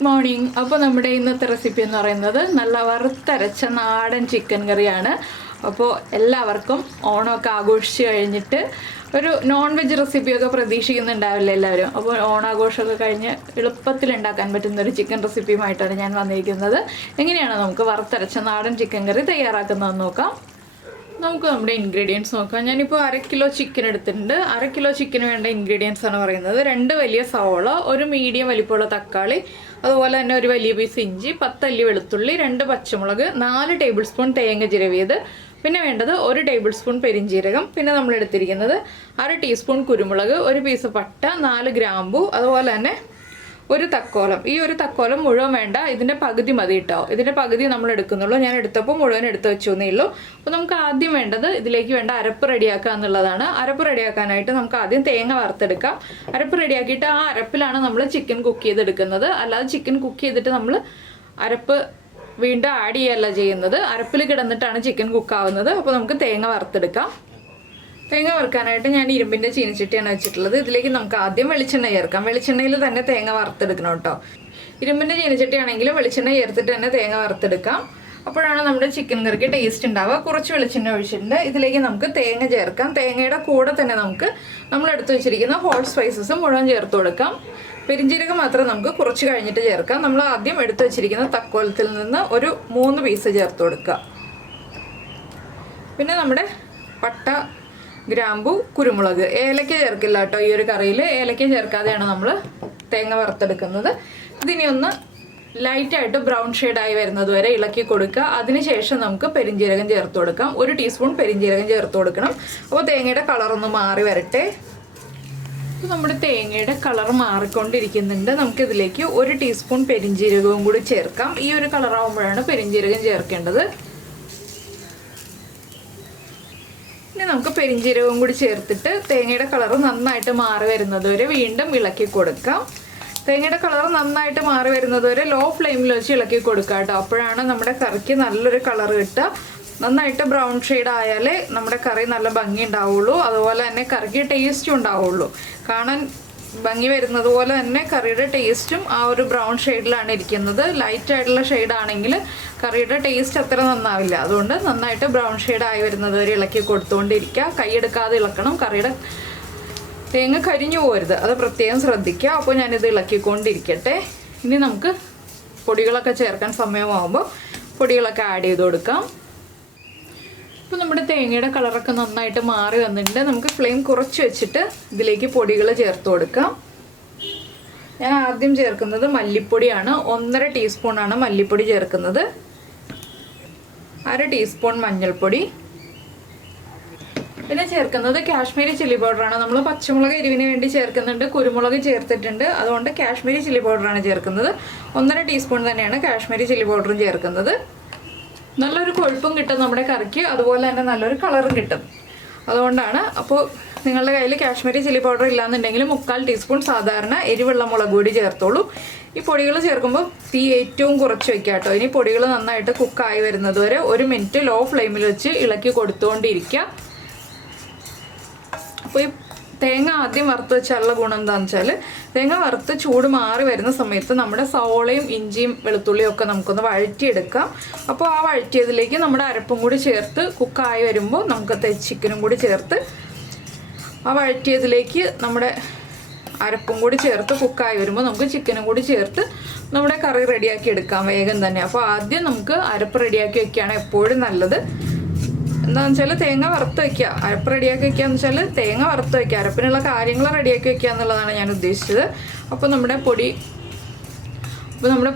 Good morning. അപ്പോൾ നമ്മുടെ ഇന്നത്തെ റെസിപ്പി എന്ന് പറയുന്നത് നല്ല വറുത്തരച്ച നാടൻ ചിക്കൻ കറിയാണ്. അപ്പോൾ എല്ലാവർക്കും ഓണമൊക്കെ ആഘോഷിച്ച് കഴിഞ്ഞിട്ട് ഒരു നോൺ വെജ് റെസിപ്പിയൊക്കെ പ്രതീക്ഷിക്കുന്നുണ്ടാവില്ല എല്ലാവരും. അപ്പോൾ ഓണാഘോഷമൊക്കെ കഴിഞ്ഞ് എളുപ്പത്തിൽ ഉണ്ടാക്കാൻ പറ്റുന്ന ഒരു ചിക്കൻ റെസിപ്പിയുമായിട്ടാണ് ഞാൻ വന്നിരിക്കുന്നത്. എങ്ങനെയാണ് നമുക്ക് വറുത്തരച്ച നാടൻ ചിക്കൻ കറി തയ്യാറാക്കുന്നതെന്ന് നോക്കാം. നമുക്ക് നമ്മുടെ ഇൻഗ്രീഡിയൻസ് നോക്കാം. ഞാനിപ്പോൾ 1/2 കിലോ ചിക്കൻ എടുത്തിട്ടുണ്ട്. 1/2 കിലോ ചിക്കന് വേണ്ട ഇൻഗ്രീഡിയൻസ് ആണ് പറയുന്നത്. 2 വലിയ സവോള, ഒരു മീഡിയം വലിപ്പമുള്ള തക്കാളി, അതുപോലെ തന്നെ ഒരു വലിയ പീസ് ഇഞ്ചി, 10 അല്ലി വെളുത്തുള്ളി, 2 പച്ചമുളക്, 4 ടേബിൾ സ്പൂൺ തേങ്ങ ചിരവിയത്, പിന്നെ വേണ്ടത് 1 ടേബിൾ സ്പൂൺ പെരിഞ്ജീരകം, പിന്നെ നമ്മൾ എടുത്തിരിക്കുന്നത് 1/2 ടീസ്പൂൺ കുരുമുളക്, 1 പീസ് പട്ട, 4 ഗ്രാമ്പു, അതുപോലെ തന്നെ 1 തക്കോലം. ഈ 1 തക്കോലം മുഴുവൻ വേണ്ട, ഇതിൻ്റെ പകുതി മതി കേട്ടോ. ഇതിൻ്റെ പകുതി നമ്മൾ എടുക്കുന്നുള്ളൂ. ഞാൻ എടുത്തപ്പോൾ മുഴുവൻ എടുത്ത് വെച്ചേ ഉള്ളൂ. അപ്പോൾ നമുക്ക് ആദ്യം വേണ്ടത് ഇതിലേക്ക് വേണ്ട അരപ്പ് റെഡിയാക്കുക എന്നുള്ളതാണ്. അരപ്പ് റെഡിയാക്കാനായിട്ട് നമുക്ക് ആദ്യം തേങ്ങ വറുത്തെടുക്കാം. അരപ്പ് റെഡിയാക്കിയിട്ട് ആ അരപ്പിലാണ് നമ്മൾ ചിക്കൻ കുക്ക് ചെയ്തെടുക്കുന്നത്. അല്ലാതെ ചിക്കൻ കുക്ക് ചെയ്തിട്ട് നമ്മൾ അരപ്പ് വീണ്ടും ആഡ് ചെയ്യല്ല ചെയ്യുന്നത്. അരപ്പിൽ കിടന്നിട്ടാണ് ചിക്കൻ കുക്കാവുന്നത്. അപ്പോൾ നമുക്ക് തേങ്ങ വറുത്തെടുക്കാം. തേങ്ങ വറുക്കാനായിട്ട് ഞാൻ ഇരുമ്പിൻ്റെ ചീനച്ചട്ടിയാണ് വെച്ചിട്ടുള്ളത്. ഇതിലേക്ക് നമുക്ക് ആദ്യം വെളിച്ചെണ്ണ ചേർക്കാം. വെളിച്ചെണ്ണയിൽ തന്നെ തേങ്ങ വറുത്തെടുക്കണം കേട്ടോ. ഇരുമ്പിൻ്റെ ചീനച്ചട്ടി ആണെങ്കിലും വെളിച്ചെണ്ണ ചേർത്തിട്ട് തന്നെ തേങ്ങ വറുത്തെടുക്കാം. അപ്പോഴാണ് നമ്മുടെ ചിക്കൻ കറിക്ക് ടേസ്റ്റ് ഉണ്ടാവുക. കുറച്ച് വെളിച്ചെണ്ണ ഒഴിച്ചിട്ടുണ്ട്. ഇതിലേക്ക് നമുക്ക് തേങ്ങ ചേർക്കാം. തേങ്ങയുടെ കൂടെ തന്നെ നമുക്ക് നമ്മൾ എടുത്തു വെച്ചിരിക്കുന്ന ഹോൾ സ്പൈസസ് മുഴുവൻ ചേർത്ത് കൊടുക്കാം. പെരിഞ്ജീരകം മാത്രം നമുക്ക് കുറച്ച് കഴിഞ്ഞിട്ട് ചേർക്കാം. നമ്മൾ ആദ്യം എടുത്തു വെച്ചിരിക്കുന്ന തക്കോലത്തിൽ നിന്ന് ഒരു 3 പീസ് ചേർത്ത് കൊടുക്കുക. പിന്നെ നമ്മുടെ പട്ട, ഗ്രാമ്പു, കുരുമുളക്, ഏലക്ക ചേർക്കില്ല കേട്ടോ ഈ ഒരു കറിയിൽ. ഏലക്ക ചേർക്കാതെയാണ് നമ്മൾ തേങ്ങ വറുത്തെടുക്കുന്നത്. ഇതിനി ഒന്ന് ലൈറ്റായിട്ട് ബ്രൗൺ ഷെയ്ഡായി വരുന്നത് വരെ ഇളക്കി കൊടുക്കുക. അതിനുശേഷം നമുക്ക് പെരിഞ്ജീരകം ചേർത്ത് കൊടുക്കാം. 1 ടീസ്പൂൺ പെരിഞ്ജീരകം ചേർത്ത് കൊടുക്കണം. അപ്പോൾ തേങ്ങയുടെ കളറൊന്ന് മാറി വരട്ടെ. അപ്പോൾ നമ്മുടെ തേങ്ങയുടെ കളർ മാറിക്കൊണ്ടിരിക്കുന്നുണ്ട്. നമുക്കിതിലേക്ക് 1 ടീസ്പൂൺ പെരിഞ്ജീരകവും കൂടി ചേർക്കാം. ഈ ഒരു കളറാകുമ്പോഴാണ് പെരിഞ്ജീരകം ചേർക്കേണ്ടത്. ഇനി നമുക്ക് പെരിഞ്ജീരകവും കൂടി ചേർത്തിട്ട് തേങ്ങയുടെ കളർ നന്നായിട്ട് മാറി വരുന്നത് വരെ വീണ്ടും ഇളക്കി കൊടുക്കാം. തേങ്ങയുടെ കളർ നന്നായിട്ട് മാറി വരുന്നത് വരെ ലോ ഫ്ലെയിമിൽ വെച്ച് ഇളക്കി കൊടുക്കുക കേട്ടോ. അപ്പോഴാണ് നമ്മുടെ കറിക്ക് നല്ലൊരു കളർ കിട്ടുക. നന്നായിട്ട് ബ്രൗൺ ഷെയ്ഡ് ആയാലേ നമ്മുടെ കറി നല്ല ഭംഗി ഉണ്ടാവുള്ളൂ. അതുപോലെ തന്നെ കറിക്ക് ടേസ്റ്റും ഉണ്ടാവുള്ളൂ. കാണാൻ ഭംഗി വരുന്നത് പോലെ തന്നെ കറിയുടെ ടേസ്റ്റും ആ ഒരു ബ്രൗൺ ഷെയ്ഡിലാണ് ഇരിക്കുന്നത്. ലൈറ്റ് ആയിട്ടുള്ള ഷെയ്ഡാണെങ്കിൽ കറിയുടെ ടേസ്റ്റ് അത്ര നന്നാവില്ല. അതുകൊണ്ട് നന്നായിട്ട് ബ്രൗൺ ഷെയ്ഡായി വരുന്നത് വരെ ഇളക്കി കൊടുത്തുകൊണ്ടിരിക്കുക. കൈയെടുക്കാതെ ഇളക്കണം. കറിയുടെ തേങ്ങ കരിഞ്ഞു പോകരുത്, അത് പ്രത്യേകം ശ്രദ്ധിക്കുക. അപ്പോൾ ഞാനിത് ഇളക്കിക്കൊണ്ടിരിക്കട്ടെ. ഇനി നമുക്ക് പൊടികളൊക്കെ ചേർക്കാൻ സമയമാകുമ്പോൾ പൊടികളൊക്കെ ആഡ് ചെയ്ത് കൊടുക്കാം. ഇപ്പോൾ നമ്മുടെ തേങ്ങയുടെ കളറൊക്കെ നന്നായിട്ട് മാറി വന്നിട്ടുണ്ട്. നമുക്ക് ഫ്ലെയിം കുറച്ച് വെച്ചിട്ട് ഇതിലേക്ക് പൊടികൾ ചേർത്ത് കൊടുക്കാം. ഞാൻ ആദ്യം ചേർക്കുന്നത് മല്ലിപ്പൊടിയാണ്. 1.5 ടീസ്പൂണാണ് മല്ലിപ്പൊടി ചേർക്കുന്നത്. 1/2 ടീസ്പൂൺ മഞ്ഞൾപ്പൊടി. പിന്നെ ചേർക്കുന്നത് കാശ്മീരി ചില്ലി പൗഡറാണ്. നമ്മൾ പച്ചമുളക് എരിവിന് വേണ്ടി ചേർക്കുന്നുണ്ട്, കുരുമുളക് ചേർത്തിട്ടുണ്ട്. അതുകൊണ്ട് കാശ്മീരി ചില്ലി പൗഡറാണ് ചേർക്കുന്നത്. 1.5 ടീസ്പൂൺ തന്നെയാണ് കാശ്മീരി ചില്ലി പൗഡറും ചേർക്കുന്നത്. നല്ലൊരു കൊഴുപ്പും കിട്ടും നമ്മുടെ കറിക്ക്, അതുപോലെ തന്നെ നല്ലൊരു കളറും കിട്ടും. അതുകൊണ്ടാണ്. അപ്പോൾ നിങ്ങളുടെ കയ്യിൽ കാശ്മീരി ചില്ലി പൗഡർ ഇല്ലാന്നുണ്ടെങ്കിൽ 3/4 ടീസ്പൂൺ സാധാരണ എരിവുള്ള മുളക് പൊടി ചേർത്തോളൂ. ഈ പൊടികൾ ചേർക്കുമ്പോൾ തീ ഏറ്റവും കുറച്ച് വയ്ക്കുക കേട്ടോ. ഇനി പൊടികൾ നന്നായിട്ട് കുക്കായി വരുന്നത് വരെ 1 മിനിറ്റ് ലോ ഫ്ലെയിമിൽ വെച്ച് ഇളക്കി കൊടുത്തുകൊണ്ടിരിക്കുക. അപ്പോൾ ഈ തേങ്ങ ആദ്യം വറുത്ത് വെച്ചാലുള്ള ഗുണം എന്താണെന്ന് വെച്ചാൽ തേങ്ങ വറുത്ത് ചൂട് മാറി വരുന്ന സമയത്ത് നമ്മുടെ സവോളയും ഇഞ്ചിയും വെളുത്തുള്ളിയും ഒക്കെ നമുക്കൊന്ന് വഴറ്റിയെടുക്കാം. അപ്പോൾ ആ വഴറ്റിയതിലേക്ക് നമ്മുടെ അരപ്പും കൂടി ചേർത്ത് കുക്കായി വരുമ്പോൾ നമുക്ക് ചിക്കനും കൂടി ചേർത്ത് ആ വഴറ്റിയതിലേക്ക് നമ്മുടെ അരപ്പും കൂടി ചേർത്ത് കുക്കായി വരുമ്പോൾ നമുക്ക് ചിക്കനും കൂടി ചേർത്ത് നമ്മുടെ കറി റെഡിയാക്കി എടുക്കാം വേഗം തന്നെ. അപ്പോൾ ആദ്യം നമുക്ക് അരപ്പ് റെഡിയാക്കി വെക്കുകയാണ് എപ്പോഴും നല്ലത്. എന്താണെന്ന് വെച്ചാൽ തേങ്ങ വറുത്ത് വയ്ക്കുക. അരപ്പ് റെഡിയാക്കി വയ്ക്കുക എന്ന് വെച്ചാൽ തേങ്ങ വറുത്ത് വയ്ക്കുക. അരപ്പിനുള്ള കാര്യങ്ങൾ റെഡിയാക്കി വയ്ക്കുക എന്നുള്ളതാണ് ഞാൻ ഉദ്ദേശിച്ചത്. അപ്പോൾ നമ്മുടെ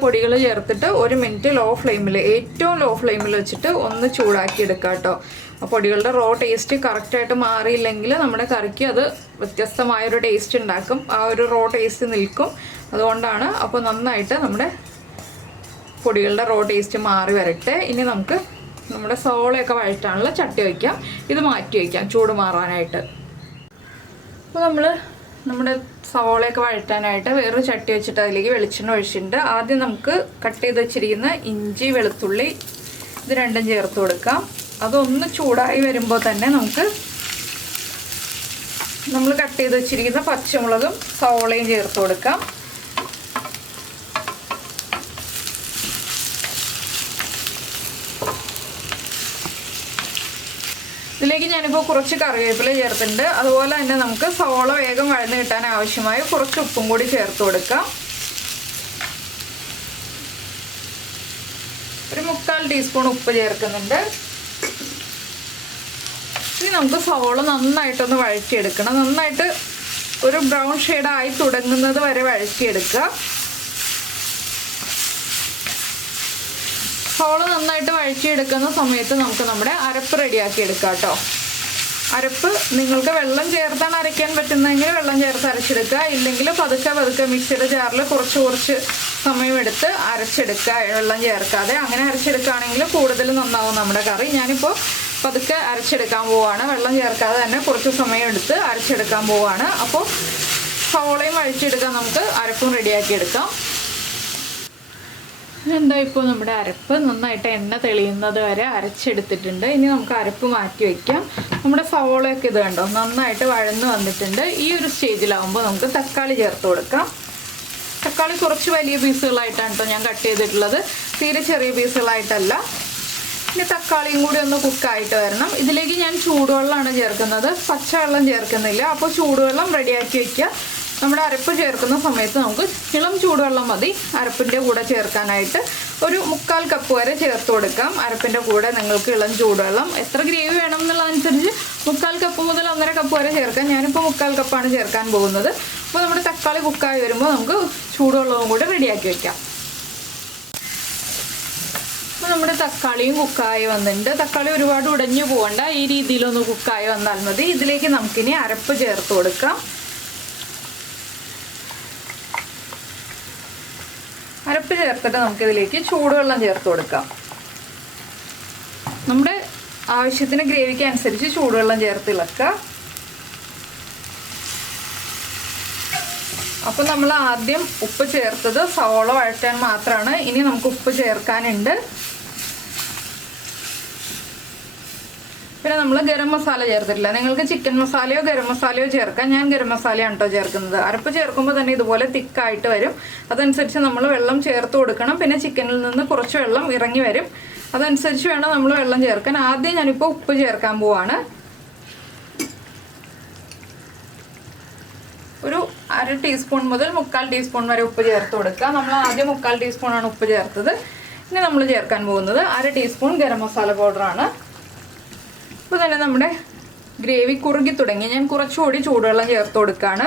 പൊടികൾ ചേർത്തിട്ട് 1 മിനിറ്റ് ലോ ഫ്ലെയിമിൽ, ഏറ്റവും ലോ ഫ്ലെയിമിൽ വെച്ചിട്ട് ഒന്ന് ചൂടാക്കി എടുക്കുക കേട്ടോ. ആ പൊടികളുടെ റോ ടേസ്റ്റ് കറക്റ്റായിട്ട് മാറിയില്ലെങ്കിൽ നമ്മുടെ കറിക്ക് അത് വ്യത്യസ്തമായൊരു ടേസ്റ്റ് ഉണ്ടാക്കും. ആ ഒരു റോ ടേസ്റ്റ് നിൽക്കും. അതുകൊണ്ടാണ്. അപ്പോൾ നന്നായിട്ട് നമ്മുടെ പൊടികളുടെ റോ ടേസ്റ്റ് മാറി വരട്ടെ. ഇനി നമുക്ക് നമ്മുടെ സവോളയൊക്കെ വഴറ്റാനുള്ള ചട്ടി വയ്ക്കാം. ഇത് മാറ്റി വയ്ക്കാം ചൂട് മാറാനായിട്ട്. അപ്പോൾ നമ്മുടെ സവോളയൊക്കെ വഴറ്റാനായിട്ട് വേറൊരു ചട്ടി വെച്ചിട്ട് അതിലേക്ക് വെളിച്ചെണ്ണ ഒഴിച്ചിട്ടുണ്ട്. ആദ്യം നമുക്ക് കട്ട് ചെയ്ത് വെച്ചിരിക്കുന്ന ഇഞ്ചി, വെളുത്തുള്ളി ഇത് രണ്ടും ചേർത്ത് കൊടുക്കാം. അതൊന്ന് ചൂടായി വരുമ്പോൾ തന്നെ നമുക്ക് നമ്മൾ കട്ട് ചെയ്ത് വെച്ചിരിക്കുന്ന പച്ചമുളകും സവോളയും ചേർത്ത് കൊടുക്കാം. ഇതിലേക്ക് ഞാനിപ്പോൾ കുറച്ച് കറിവേപ്പില ചേർത്തിട്ടുണ്ട്. അതുപോലെ തന്നെ നമുക്ക് സവോള വേഗം വഴന്ന് കിട്ടാൻ ആവശ്യമായ കുറച്ച് ഉപ്പും കൂടി ചേർത്ത് കൊടുക്കാം. ഒരു 1/4 ടീസ്പൂൺ ഉപ്പ് ചേർക്കുന്നുണ്ട്. ഇനി നമുക്ക് സവോള നന്നായിട്ടൊന്ന് വഴറ്റിയെടുക്കണം. നന്നായിട്ട് ഒരു ബ്രൗൺ ഷെയ്ഡായി തുടങ്ങുന്നത് വരെ വഴറ്റിയെടുക്കുക. സവോള നന്നായിട്ട് വഴറ്റിയെടുക്കുന്ന സമയത്ത് നമുക്ക് നമ്മുടെ അരപ്പ് റെഡിയാക്കി എടുക്കാം കേട്ടോ. അരപ്പ് നിങ്ങൾക്ക് വെള്ളം ചേർത്താണ് അരയ്ക്കാൻ പറ്റുന്നതെങ്കിൽ വെള്ളം ചേർത്ത് അരച്ചെടുക്കുക. ഇല്ലെങ്കിൽ പതുക്കെ മിക്സിയുടെ ജാറിൽ കുറച്ച് സമയമെടുത്ത് അരച്ചെടുക്കുക, വെള്ളം ചേർക്കാതെ. അങ്ങനെ അരച്ചെടുക്കുകയാണെങ്കിൽ കൂടുതൽ നന്നാവും നമ്മുടെ കറി. ഞാനിപ്പോൾ പതുക്കെ അരച്ചെടുക്കാൻ പോവുകയാണ്. വെള്ളം ചേർക്കാതെ തന്നെ കുറച്ച് സമയം എടുത്ത് അരച്ചെടുക്കാൻ പോവുകയാണ്. അപ്പോൾ സവോളയും വഴറ്റിയെടുക്കാൻ നമുക്ക് അരപ്പും റെഡിയാക്കി എടുക്കാം. എന്താ ഇപ്പോൾ നമ്മുടെ അരപ്പ് നന്നായിട്ട് എണ്ണ തെളിയുന്നത് വരെ അരച്ചെടുത്തിട്ടുണ്ട്. ഇനി നമുക്ക് അരപ്പ് മാറ്റി വയ്ക്കാം. നമ്മുടെ സവോളയൊക്കെ ഇത് കണ്ടോ നന്നായിട്ട് വഴന്ന് വന്നിട്ടുണ്ട്. ഈ ഒരു സ്റ്റേജിലാവുമ്പോൾ നമുക്ക് തക്കാളി ചേർത്ത് കൊടുക്കാം. തക്കാളി കുറച്ച് വലിയ പീസുകളായിട്ടാണ് കേട്ടോ ഞാൻ കട്ട് ചെയ്തിട്ടുള്ളത്, തീരെ ചെറിയ പീസുകളായിട്ടല്ല. ഇനി തക്കാളിയും കൂടി ഒന്ന് കുക്കായിട്ട് വരണം. ഇതിലേക്ക് ഞാൻ ചൂടുവെള്ളമാണ് ചേർക്കുന്നത്, പച്ചവെള്ളം ചേർക്കുന്നില്ല. അപ്പോൾ ചൂടുവെള്ളം റെഡിയാക്കി വയ്ക്കുക. നമ്മുടെ അരപ്പ് ചേർക്കുന്ന സമയത്ത് നമുക്ക് ഇളം ചൂടുവെള്ളം മതി അരപ്പിൻ്റെ കൂടെ ചേർക്കാനായിട്ട്. ഒരു 1/4 കപ്പ് വരെ ചേർത്ത് കൊടുക്കാം. അരപ്പിൻ്റെ കൂടെ നിങ്ങൾക്ക് ഇളം ചൂടുവെള്ളം എത്ര ഗ്രേവി വേണം എന്നുള്ളതനുസരിച്ച് 1/4 കപ്പ് മുതൽ 1.5 കപ്പ് വരെ ചേർക്കാം. ഞാനിപ്പോൾ 1/4 കപ്പാണ് ചേർക്കാൻ പോകുന്നത്. അപ്പോൾ നമ്മുടെ തക്കാളി കുക്കായി വരുമ്പോൾ നമുക്ക് ചൂടുവെള്ളവും കൂടി റെഡിയാക്കി വയ്ക്കാം. അപ്പോൾ നമ്മുടെ തക്കാളിയും കുക്കായി വന്നിട്ടുണ്ട്. തക്കാളി ഒരുപാട് ഉടഞ്ഞു പോകണ്ട, ഈ രീതിയിലൊന്ന് കുക്കായി വന്നാൽ മതി. ഇതിലേക്ക് നമുക്കിനി അരപ്പ് ചേർത്ത് കൊടുക്കാം. അരപ്പ് ചേർത്തിട്ട് നമുക്കിതിലേക്ക് ചൂടുവെള്ളം ചേർത്ത് കൊടുക്കാം. നമ്മുടെ ആവശ്യത്തിന് ഗ്രേവിക്ക് അനുസരിച്ച് ചൂടുവെള്ളം ചേർത്ത് ഇളക്കുക. അപ്പോൾ നമ്മൾ ആദ്യം ഉപ്പ് ചേർത്തത് സവോള വഴറ്റാൻ മാത്രമാണ്. ഇനി നമുക്ക് ഉപ്പ് ചേർക്കാനുണ്ട്. പിന്നെ നമ്മൾ ഗരം മസാല ചേർത്തിട്ടില്ല. നിങ്ങൾക്ക് ചിക്കൻ മസാലയോ ഗരം മസാലയോ ചേർക്കാം. ഞാൻ ഗരം മസാലയാണ് കേട്ടോ ചേർക്കുന്നത്. അരപ്പ് ചേർക്കുമ്പോൾ തന്നെ ഇതുപോലെ തിക്കായിട്ട് വരും. അതനുസരിച്ച് നമ്മൾ വെള്ളം ചേർത്ത് കൊടുക്കണം. പിന്നെ ചിക്കനിൽ നിന്ന് കുറച്ച് വെള്ളം ഇറങ്ങി വരും. അതനുസരിച്ച് വേണം നമ്മൾ വെള്ളം ചേർക്കാൻ. ആദ്യം ഞാനിപ്പോൾ ഉപ്പ് ചേർക്കാൻ പോവാണ്. ഒരു 1/2 ടീസ്പൂൺ മുതൽ 1/4 ടീസ്പൂൺ വരെ ഉപ്പ് ചേർത്ത് കൊടുക്കുക. നമ്മൾ ആദ്യം 1/4 ടീസ്പൂണാണ് ഉപ്പ് ചേർത്തത്. ഇനി നമ്മൾ ചേർക്കാൻ പോകുന്നത് 1/2 ടീസ്പൂൺ ഗരം മസാല പൗഡറാണ്. അപ്പോൾ തന്നെ നമ്മുടെ ഗ്രേവി കുറുകി തുടങ്ങി. ഞാൻ കുറച്ചുകൂടി ചൂടുവെള്ളം ചേർത്ത് കൊടുക്കുകയാണ്.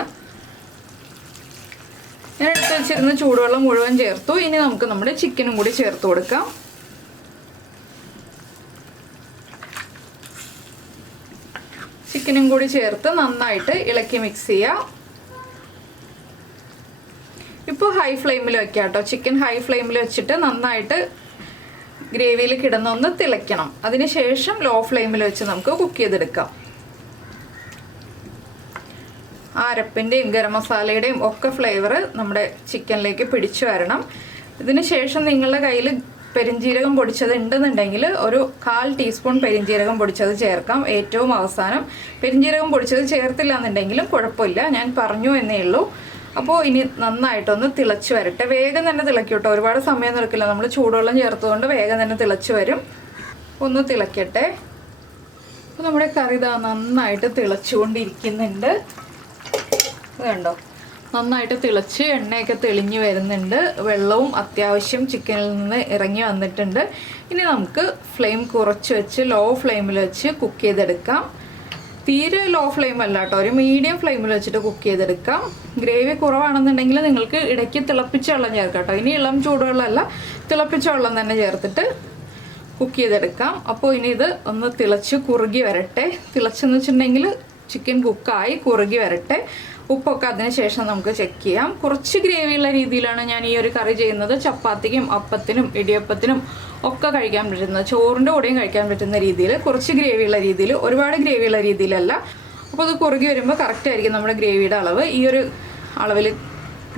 ഞാൻ എടുത്ത് വെച്ചിരുന്ന ചൂടുവെള്ളം മുഴുവൻ ചേർത്തു. ഇനി നമുക്ക് നമ്മുടെ ചിക്കനും കൂടി ചേർത്ത് കൊടുക്കാം. ചിക്കനും കൂടി ചേർത്ത് നന്നായിട്ട് ഇളക്കി മിക്സ് ചെയ്യാം. ഇപ്പോൾ ഹൈ ഫ്ലെയിമിൽ വെക്കാം കേട്ടോ. ചിക്കൻ ഹൈ ഫ്ലെയിമിൽ വെച്ചിട്ട് നന്നായിട്ട് ഗ്രേവിയിൽ കിടന്നൊന്ന് തിളയ്ക്കണം. അതിനുശേഷം ലോ ഫ്ലെയിമിൽ വെച്ച് നമുക്ക് കുക്ക് ചെയ്തെടുക്കാം. അരപ്പിൻ്റെയും ഗരം മസാലയുടെയും ഒക്കെ ഫ്ലേവർ നമ്മുടെ ചിക്കനിലേക്ക് പിടിച്ചു വരണം. ഇതിന് ശേഷം നിങ്ങളുടെ കയ്യിൽ പെരിഞ്ജീരകം പൊടിച്ചത് ഉണ്ടെന്നുണ്ടെങ്കിൽ ഒരു 1/4 ടീസ്പൂൺ പെരിഞ്ജീരകം പൊടിച്ചത് ചേർക്കാം. ഏറ്റവും അവസാനം പെരിഞ്ജീരകം പൊടിച്ചത് ചേർത്തില്ല എന്നുണ്ടെങ്കിലും കുഴപ്പമില്ല, ഞാൻ പറഞ്ഞു എന്നേ ഉള്ളൂ. അപ്പോൾ ഇനി നന്നായിട്ടൊന്ന് തിളച്ച് വരട്ടെ. വേഗം തന്നെ തിളയ്ക്കും കേട്ടോ, ഒരുപാട് സമയം നിൽക്കില്ല. നമ്മൾ ചൂടുവെള്ളം ചേർത്തുകൊണ്ട് വേഗം തന്നെ തിളച്ച് വരും. ഒന്ന് തിളയ്ക്കട്ടെ. അപ്പോൾ നമ്മുടെ കറി ഇതാ നന്നായിട്ട് തിളച്ചുകൊണ്ടിരിക്കുന്നുണ്ട്. ഇത് കണ്ടോ, നന്നായിട്ട് തിളച്ച് എണ്ണയൊക്കെ തെളിഞ്ഞ് വരുന്നുണ്ട്. വെള്ളവും അത്യാവശ്യം ചിക്കനിൽ നിന്ന് ഇറങ്ങി വന്നിട്ടുണ്ട്. ഇനി നമുക്ക് ഫ്ലെയിം കുറച്ച് വെച്ച് ലോ ഫ്ലെയിമിൽ വെച്ച് കുക്ക് ചെയ്തെടുക്കാം. തീരെ ലോ ഫ്ലെയിം അല്ല കേട്ടോ, ഒരു മീഡിയം ഫ്ലെയിമിൽ വെച്ചിട്ട് കുക്ക് ചെയ്തെടുക്കാം. ഗ്രേവി കുറവാണെന്നുണ്ടെങ്കിൽ നിങ്ങൾക്ക് ഇടയ്ക്ക് തിളപ്പിച്ച വെള്ളം ചേർക്കാം കേട്ടോ. ഇനി ഇളം ചൂടുവെള്ളമല്ല, തിളപ്പിച്ച വെള്ളം തന്നെ ചേർത്തിട്ട് കുക്ക് ചെയ്തെടുക്കാം. അപ്പോൾ ഇനി ഇത് ഒന്ന് തിളച്ച് കുറുകി വരട്ടെ. തിളച്ചെന്ന് വെച്ചിട്ടുണ്ടെങ്കിൽ ചിക്കൻ കുക്കായി കുറുകി വരട്ടെ. ഉപ്പൊക്കെ അതിന് ശേഷം നമുക്ക് ചെക്ക് ചെയ്യാം. കുറച്ച് ഗ്രേവിയുള്ള രീതിയിലാണ് ഞാൻ ഈ ഒരു കറി ചെയ്യുന്നത്. ചപ്പാത്തിക്കും അപ്പത്തിനും ഇടിയപ്പത്തിനും ഒക്കെ കഴിക്കാൻ പറ്റുന്ന, ചോറിൻ്റെ കൂടെയും കഴിക്കാൻ പറ്റുന്ന രീതിയിൽ കുറച്ച് ഗ്രേവിയുള്ള രീതിയിൽ, ഒരുപാട് ഗ്രേവിയുള്ള രീതിയിലല്ല. അപ്പോൾ അത് കുറുകി വരുമ്പോൾ കറക്റ്റ് ആയിരിക്കും നമ്മുടെ ഗ്രേവിയുടെ അളവ്. ഈ ഒരു അളവിൽ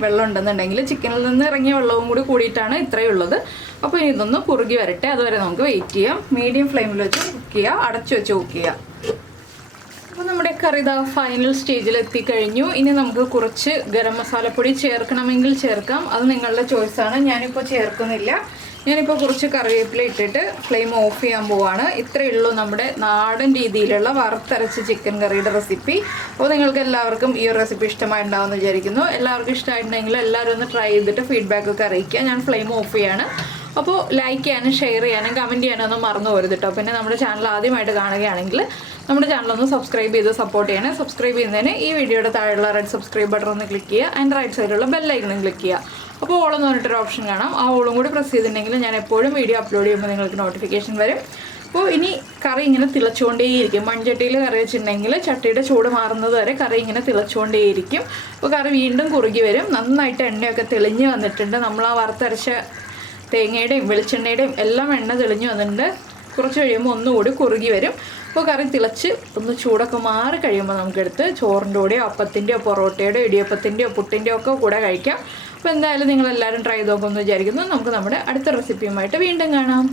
വെള്ളം ഉണ്ടെന്നുണ്ടെങ്കിൽ ചിക്കനിൽ നിന്ന് ഇറങ്ങിയ വെള്ളവും കൂടി കൂടിയിട്ടാണ് ഇത്രയും ഉള്ളത്. അപ്പോൾ ഇനി ഇതൊന്ന് കുറുകി വരട്ടെ, അതുവരെ നമുക്ക് വെയിറ്റ് ചെയ്യാം. മീഡിയം ഫ്ലെയിമിൽ വെച്ച് കുക്ക് ചെയ്യുക, അടച്ചു വെച്ച് കുക്ക് ചെയ്യുക. അപ്പോൾ നമ്മുടെ കറി ഇതാ ഫൈനൽ സ്റ്റേജിൽ എത്തിക്കഴിഞ്ഞു. ഇനി നമുക്ക് കുറച്ച് ഗരം മസാലപ്പൊടി ചേർക്കണമെങ്കിൽ ചേർക്കാം, അത് നിങ്ങളുടെ ചോയ്സാണ്. ഞാനിപ്പോൾ ചേർക്കുന്നില്ല. ഞാനിപ്പോൾ കുറച്ച് കറിവേപ്പില ഇട്ടിട്ട് ഫ്ലെയിം ഓഫ് ചെയ്യാൻ പോവാണ്. ഇത്രയേ ഉള്ളൂ നമ്മുടെ നാടൻ രീതിയിലുള്ള വറുത്തരച്ച ചിക്കൻ കറിയുടെ റെസിപ്പി. അപ്പോൾ നിങ്ങൾക്ക് എല്ലാവർക്കും ഈ ഒരു റെസിപ്പി ഇഷ്ടമായിട്ടുണ്ടാവുമെന്ന് വിചാരിക്കുന്നു. എല്ലാവർക്കും ഇഷ്ടമായിട്ടുണ്ടെങ്കിൽ എല്ലാവരും ഒന്ന് ട്രൈ ചെയ്തിട്ട് ഫീഡ്ബാക്കൊക്കെ അറിയിക്കുക. ഞാൻ ഫ്ലെയിം ഓഫ് ചെയ്യാണ്. അപ്പോൾ ലൈക്ക് ചെയ്യാനും ഷെയർ ചെയ്യാനും കമൻറ്റ് ചെയ്യാനും ഒന്നും മറന്നു പോരുത് കേട്ടോ. പിന്നെ നമ്മുടെ ചാനൽ ആദ്യമായിട്ട് കാണുകയാണെങ്കിൽ നമ്മുടെ ചാനലൊന്ന് സബ്സ്ക്രൈബ് ചെയ്ത് സപ്പോർട്ട് ചെയ്യണേ. സബ്സ്ക്രൈബ് ചെയ്യുന്നതിന് ഈ വീഡിയോയുടെ താഴെയുള്ള റെഡ് സബ്സ്ക്രൈബ് ബട്ടൺ ഒന്ന് ക്ലിക്ക് ചെയ്യുക. അതിൻ്റെ റൈറ്റ് സൈഡിലുള്ള ബെല്ലൈക്കൺ ക്ലിക്ക് ചെയ്യുക. അപ്പോൾ ഓളെന്ന് പറഞ്ഞിട്ടൊരു ഓപ്ഷൻ കാണാം. ആ ഓളും കൂടി പ്രസ് ചെയ്തിട്ടുണ്ടെങ്കിൽ ഞാൻ എപ്പോഴും വീഡിയോ അപ്ലോഡ് ചെയ്യുമ്പോൾ നിങ്ങൾക്ക് നോട്ടിഫിക്കേഷൻ വരും. അപ്പോൾ ഇനി കറി ഇങ്ങനെ തിളച്ചുകൊണ്ടേയിരിക്കും. മൺചട്ടിയിൽ കറി വെച്ചിട്ടുണ്ടെങ്കിൽ ചട്ടിയുടെ ചൂട് മാറുന്നത് വരെ കറി ഇങ്ങനെ തിളച്ചുകൊണ്ടേയിരിക്കും. അപ്പോൾ കറി വീണ്ടും കുറുകി വരും. നന്നായിട്ട് എണ്ണയൊക്കെ തെളിഞ്ഞ് വന്നിട്ടുണ്ട്. നമ്മൾ ആ വറുത്തരച്ച തേങ്ങയുടെയും വെളിച്ചെണ്ണയുടെയും എല്ലാം എണ്ണ തെളിഞ്ഞ് വന്നിട്ടുണ്ട്. കുറച്ച് കഴിയുമ്പോൾ ഒന്നുകൂടി കുറുകി വരും. അപ്പോൾ കറി തിളച്ച് ഒന്ന് ചൂടൊക്കെ മാറി കഴിയുമ്പോൾ നമുക്കെടുത്ത് ചോറിൻ്റെ കൂടെയോ അപ്പത്തിൻ്റെയോ പൊറോട്ടയുടെയോ ഇടിയപ്പത്തിൻ്റെയോ പുട്ടിൻ്റെയോ ഒക്കെ കൂടെ കഴിക്കാം. അപ്പോൾ എന്തായാലും നിങ്ങളെല്ലാവരും ട്രൈ ചെയ്ത് നോക്കുമെന്ന് വിചാരിക്കുന്നു. നമുക്ക് നമ്മുടെ അടുത്ത റെസിപ്പിയുമായിട്ട് വീണ്ടും കാണാം.